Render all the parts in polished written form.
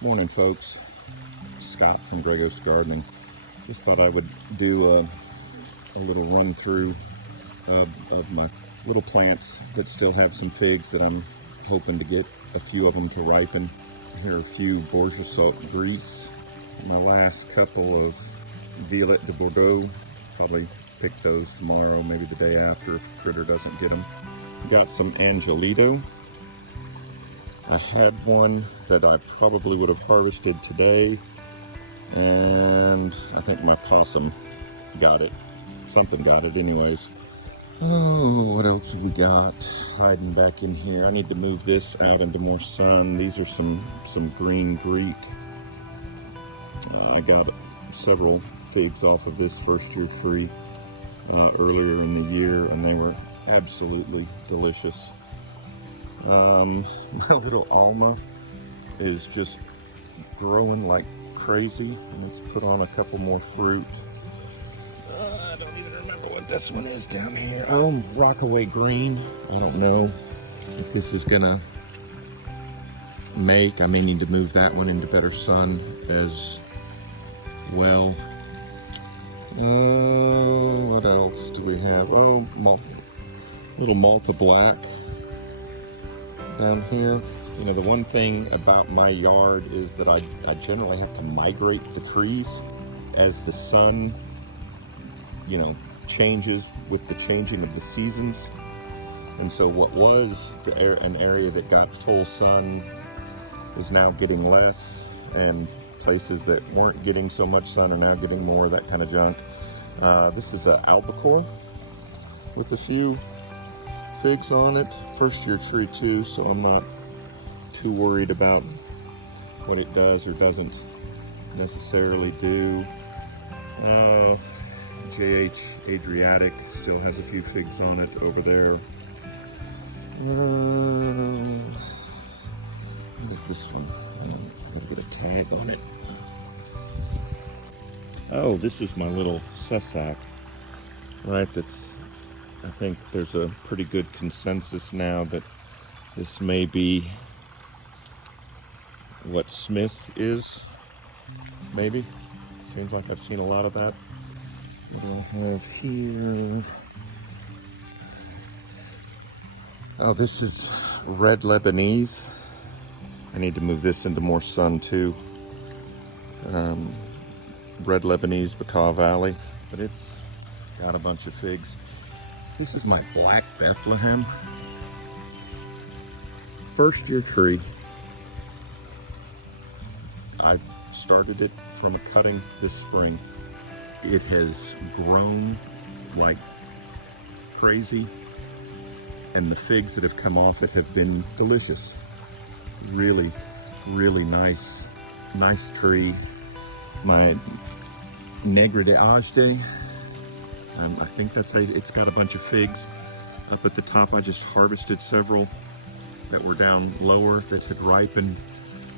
Morning, folks. Scott from Gregos Gardening. Just thought I would do a little run through of my little plants that still have some figs that I'm hoping to get a few of them to ripen. Here are a few Bourgeois Salt Gris. My last couple of Violet de Bordeaux. Probably pick those tomorrow, maybe the day after if Critter doesn't get them. Got some Angelito. I had one that I probably would have harvested today, and I think my possum got it. Something got it anyways. Oh, what else have we got hiding back in here? I need to move this out into more sun. These are some green Greek. I got several figs off of this first year tree earlier in the year, and they were absolutely delicious. My little Alma is just growing like crazy, and it's put on a couple more fruit. I don't even remember what this one is down here. Oh, Rockaway Green. I don't know if this is gonna make. I may need to move that one into better sun as well. What else do we have? Oh, little Malta Black down here. You know, the one thing about my yard is that I generally have to migrate the trees as the sun, you know, changes with the changing of the seasons. And so what was an area that got full sun is now getting less, and places that weren't getting so much sun are now getting more, that kind of junk. This is an albacore with a few figs on it. First year tree too, so I'm not too worried about what it does or doesn't necessarily do. JH Adriatic still has a few figs on it over there. What is this one? I'm gonna get a tag on it. Oh, this is my little Sussac, right? I think there's a pretty good consensus now that this may be what Smith is, maybe. Seems like I've seen a lot of that. What do I have here? Oh, this is Red Lebanese. I need to move this into more sun too. Red Lebanese Bacaw Valley, but it's got a bunch of figs. This is my Black Bethlehem. First year tree. I started it from a cutting this spring. It has grown like crazy, and the figs that have come off it have been delicious. Really, really nice tree. My Negre de Ajde, I think it's got a bunch of figs up at the top. I just harvested several that were down lower that had ripened,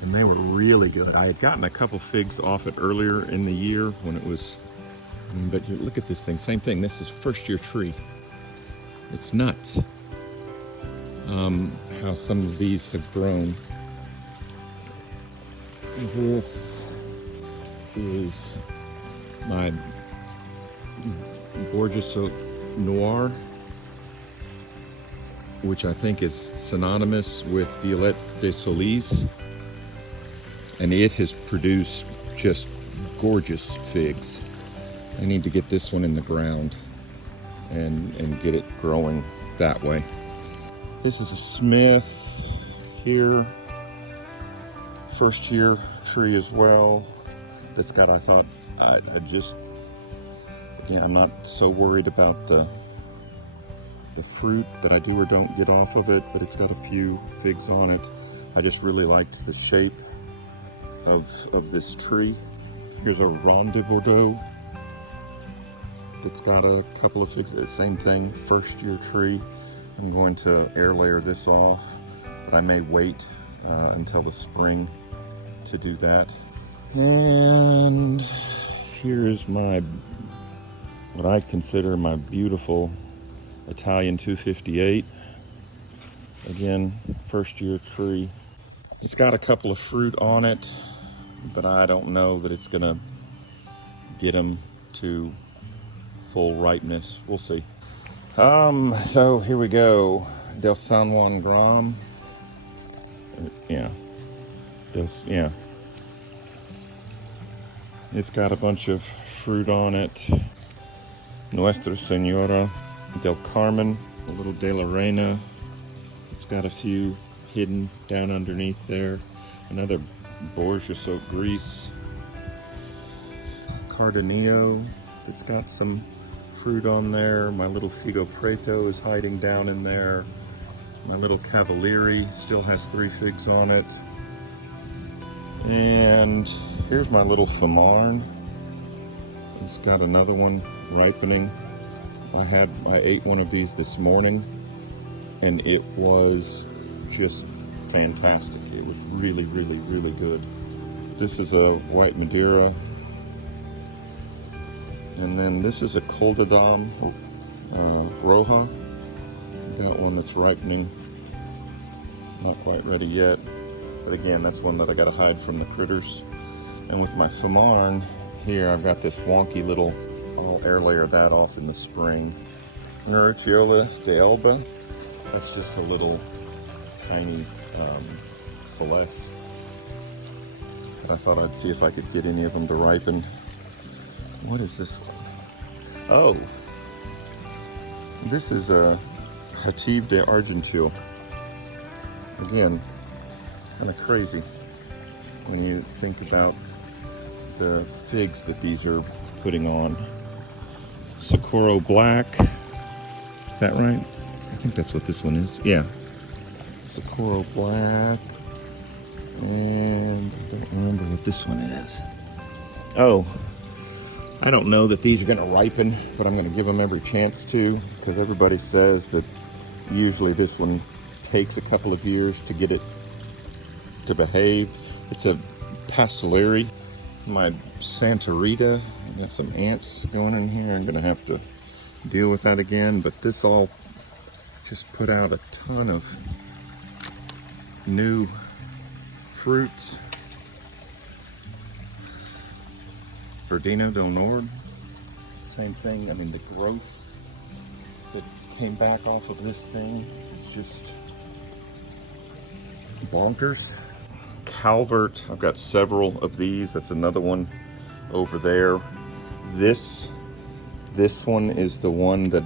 and they were really good. I had gotten a couple figs off it earlier in the year when it was, but look at this thing, same thing. This is first year tree. It's nuts how some of these have grown. This is my Bourgeois Noir, which I think is synonymous with Violet de Solis, and it has produced just gorgeous figs. I need to get this one in the ground and get it growing that way. This is a Smith here, first year tree as well. That's got, I thought, again, I'm not so worried about the fruit that I do or don't get off of it, but it's got a few figs on it. I just really liked the shape of this tree. Here's a Ronde de Bordeaux that's got a couple of figs. Same thing, first year tree. I'm going to air layer this off, but I may wait until the spring to do that. And here's what I consider my beautiful Italian 258. Again, first year tree. It's got a couple of fruit on it, but I don't know that it's gonna get them to full ripeness. We'll see. So here we go. Del San Juan Gram. Yeah. Yeah. It's got a bunch of fruit on it. Nuestra Senora del Carmen, a little de la Reina. It's got a few hidden down underneath there. Another Borgia Soap Grease. Cardinillo, it's got some fruit on there. My little Figo Preto is hiding down in there. My little Cavalieri still has 3 figs on it. And here's my little Famarn. It's got another one ripening. I ate one of these this morning, and it was just fantastic. It was really, really, really good. This is a white Madeira. And then this is a Coldadam Roja. Got one that's ripening. Not quite ready yet. But again, that's one that I gotta hide from the critters. And with my Famarn here, I've got this wonky little, I'll air layer that off in the spring. Muriciola de Elba. That's just a little tiny Celeste. But I thought I'd see if I could get any of them to ripen. What is this one? Oh, this is a Hatib de Argentil. Again, kind of crazy when you think about the figs that these are putting on. Socorro Black, is that right? I think that's what this one is. Yeah, Socorro Black, and I don't remember what this one is. Oh, I don't know that these are going to ripen, but I'm going to give them every chance to, because everybody says that usually this one takes a couple of years to get it to behave. It's a Pastellari. My Santa Rita, I got some ants going in here. I'm going to have to deal with that again, but this all just put out a ton of new fruits. Verdino del Nord, same thing. I mean, the growth that came back off of this thing is just bonkers. Calvert, I've got several of these. That's another one over there. This one is the one that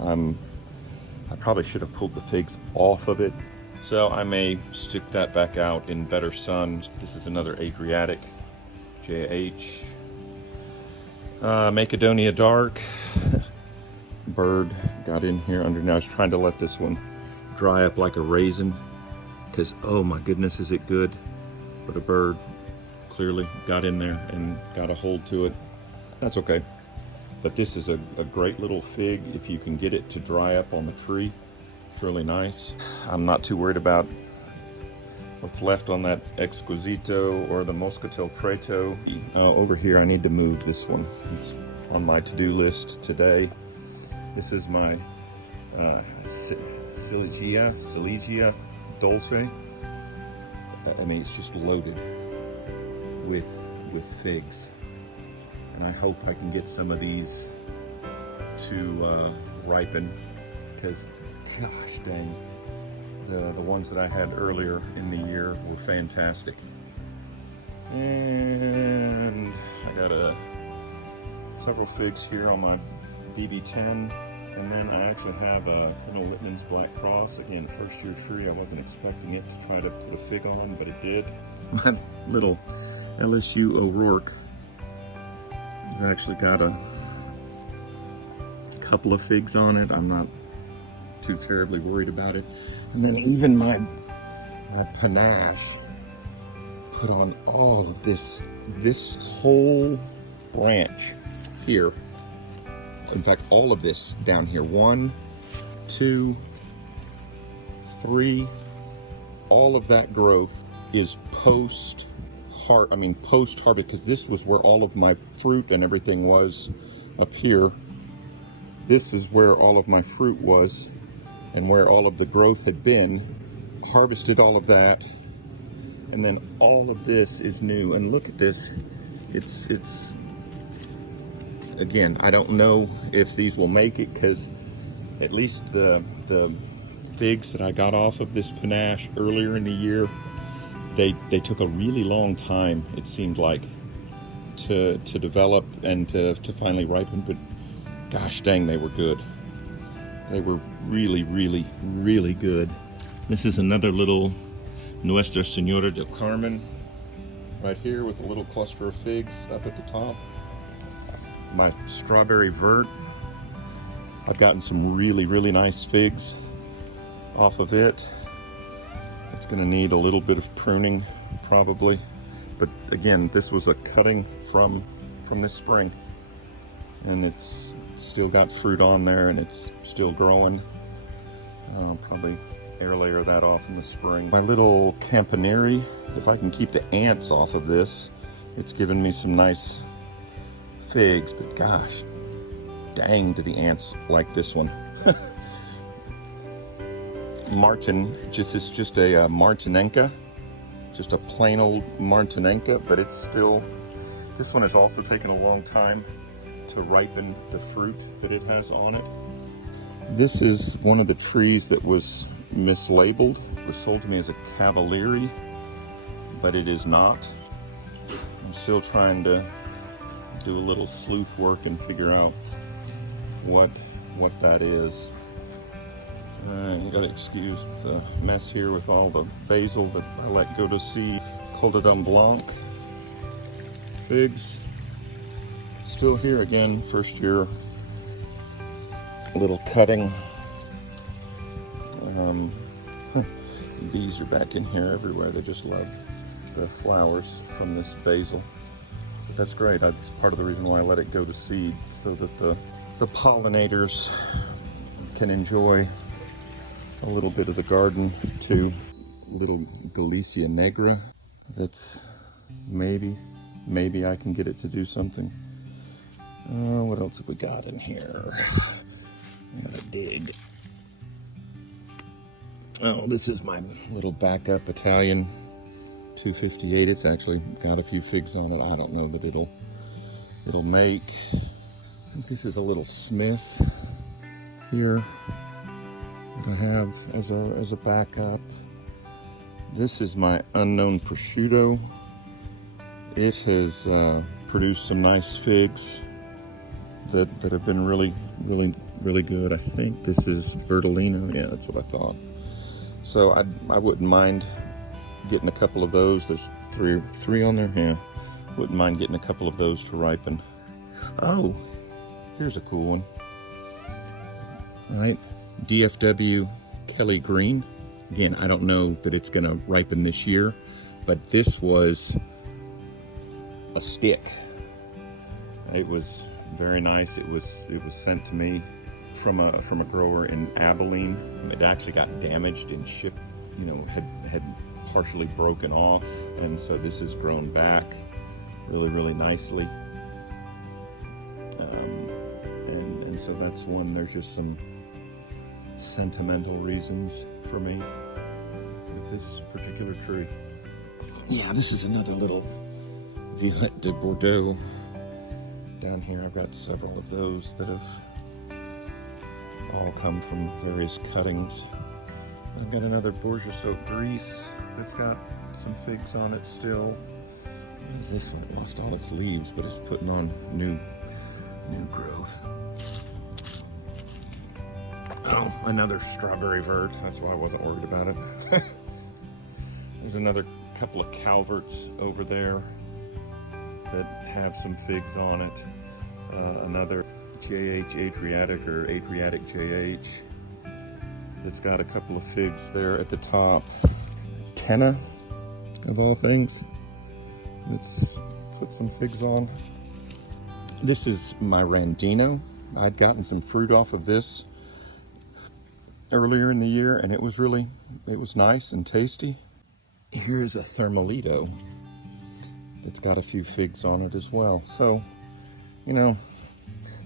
I probably should have pulled the figs off of it. So I may stick that back out in better sun. This is another Adriatic, JH. Macedonia Dark. Bird got in here under. Now I was trying to let this one dry up like a raisin, because oh my goodness, is it good. But a bird clearly got in there and got a hold to it. That's okay. But this is a great little fig if you can get it to dry up on the tree. It's really nice. I'm not too worried about what's left on that Exquisito or the Moscatel Preto. Over here I need to move this one. It's on my to-do list today. This is my Siligia Dulce. I mean, it's just loaded with figs. And I hope I can get some of these to ripen, because gosh dang, the ones that I had earlier in the year were fantastic. And I got several figs here on my BB10, and then I actually have a Colonel Whitman's Black Cross. Again, first year tree. I wasn't expecting it to try to put a fig on, but it did. My little LSU O'Rourke has actually got a couple of figs on it. I'm not too terribly worried about it. And then even my Panache put on all of this whole branch here. In fact, all of this down here, 1, 2, 3, all of that growth is post harvest, because this was where all of my fruit and everything was up here. This is where all of my fruit was and where all of the growth had been. Harvested all of that, And then all of this is new. And look at this. It's again, I don't know if these will make it, because at least the figs that I got off of this panache earlier in the year, they took a really long time, it seemed like, to develop and to finally ripen. But gosh dang, they were good. They were really, really, really good. This is another little Nuestra Senora del Carmen right here with a little cluster of figs up at the top. My strawberry vert, I've gotten some really, really nice figs off of it. It's going to need a little bit of pruning probably, but again, this was a cutting from this spring, and it's still got fruit on there and it's still growing. I'll probably air layer that off in the spring. My little campaneri, if I can keep the ants off of this, it's given me some nice figs, but gosh dang, do the ants like this one. Martin, is just a Martinenca, just a plain old Martinenca, but it's still, this one has also taken a long time to ripen the fruit that it has on it. This is one of the trees that was mislabeled. It was sold to me as a Cavalieri, but it is not. I'm still trying to do a little sleuth work and figure out what that is. You gotta excuse the mess here with all the basil that I let go to seed. Col-de-Dun Blanc figs, still here again, first year. A little cutting. Bees are back in here everywhere. They just love the flowers from this basil. But that's great. That's part of the reason why I let it go to seed, so that the pollinators can enjoy a little bit of the garden too. Little Galicia Negra, that's maybe I can get it to do something. What else have we got in here? I gotta dig. Oh, this is my little backup Italian 258. It's actually got a few figs on it. I don't know that it'll make. I think this is a little Smith here that I have as a backup. This is my unknown prosciutto. It has produced some nice figs that have been really, really, really good. I think this is Bertolino. Yeah, that's what I thought. So I wouldn't mind getting a couple of those. There's three on there. Yeah, wouldn't mind getting a couple of those to ripen. Oh, here's a cool one. All right, DFW Kelly Green. Again, I don't know that it's gonna ripen this year, but this was a stick. It was very nice. It was sent to me from a grower in Abilene. It actually got damaged and shipped, had partially broken off, and so this has grown back really, really nicely. And so that's one. There's just some sentimental reasons for me with this particular tree. Yeah, this is another little Violet de Bordeaux. Down here I've got several of those that have all come from various cuttings. I've got another Bourgeois Saut Gris that's got some figs on it still. What is this one? It lost all its leaves, but it's putting on new growth. Oh, another strawberry vert. That's why I wasn't worried about it. There's another couple of Calverts over there that have some figs on it. Another JH Adriatic, or Adriatic JH, that's got a couple of figs there at the top. Tenna, of all things, let's put some figs on. This is my Randino. I'd gotten some fruit off of this earlier in the year, and it was nice and tasty. Here's a Thermalito. It's got a few figs on it as well. So,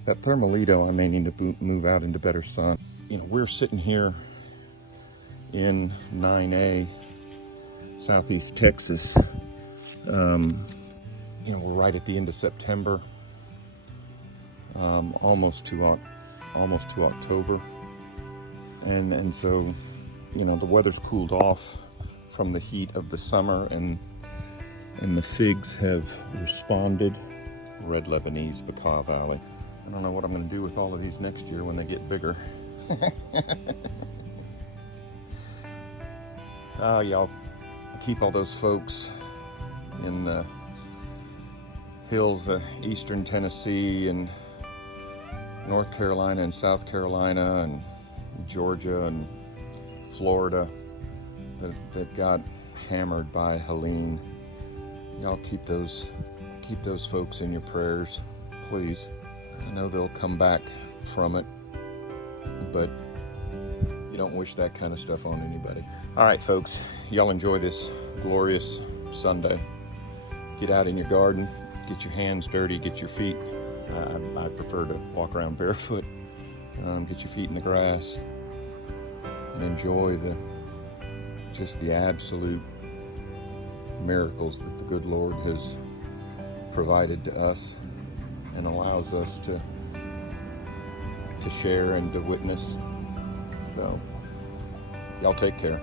that Thermalito, I may need to move out into better sun. We're sitting here in 9A, southeast Texas. You know, we're right at the end of September, almost to October, and so, you know, the weather's cooled off from the heat of the summer, and the figs have responded. Red Lebanese, Baca Valley. I don't know what I'm going to do with all of these next year when they get bigger. Y'all keep all those folks in the hills of eastern Tennessee and North Carolina and South Carolina and Georgia and Florida that got hammered by Helene. Y'all keep those folks in your prayers, please. I know they'll come back from it, but you don't wish that kind of stuff on anybody. All right, folks, y'all enjoy this glorious Sunday. Get out in your garden, get your hands dirty, get your feet. I prefer to walk around barefoot. Get your feet in the grass and enjoy just the absolute miracles that the good Lord has provided to us and allows us to share and to witness. So, y'all take care.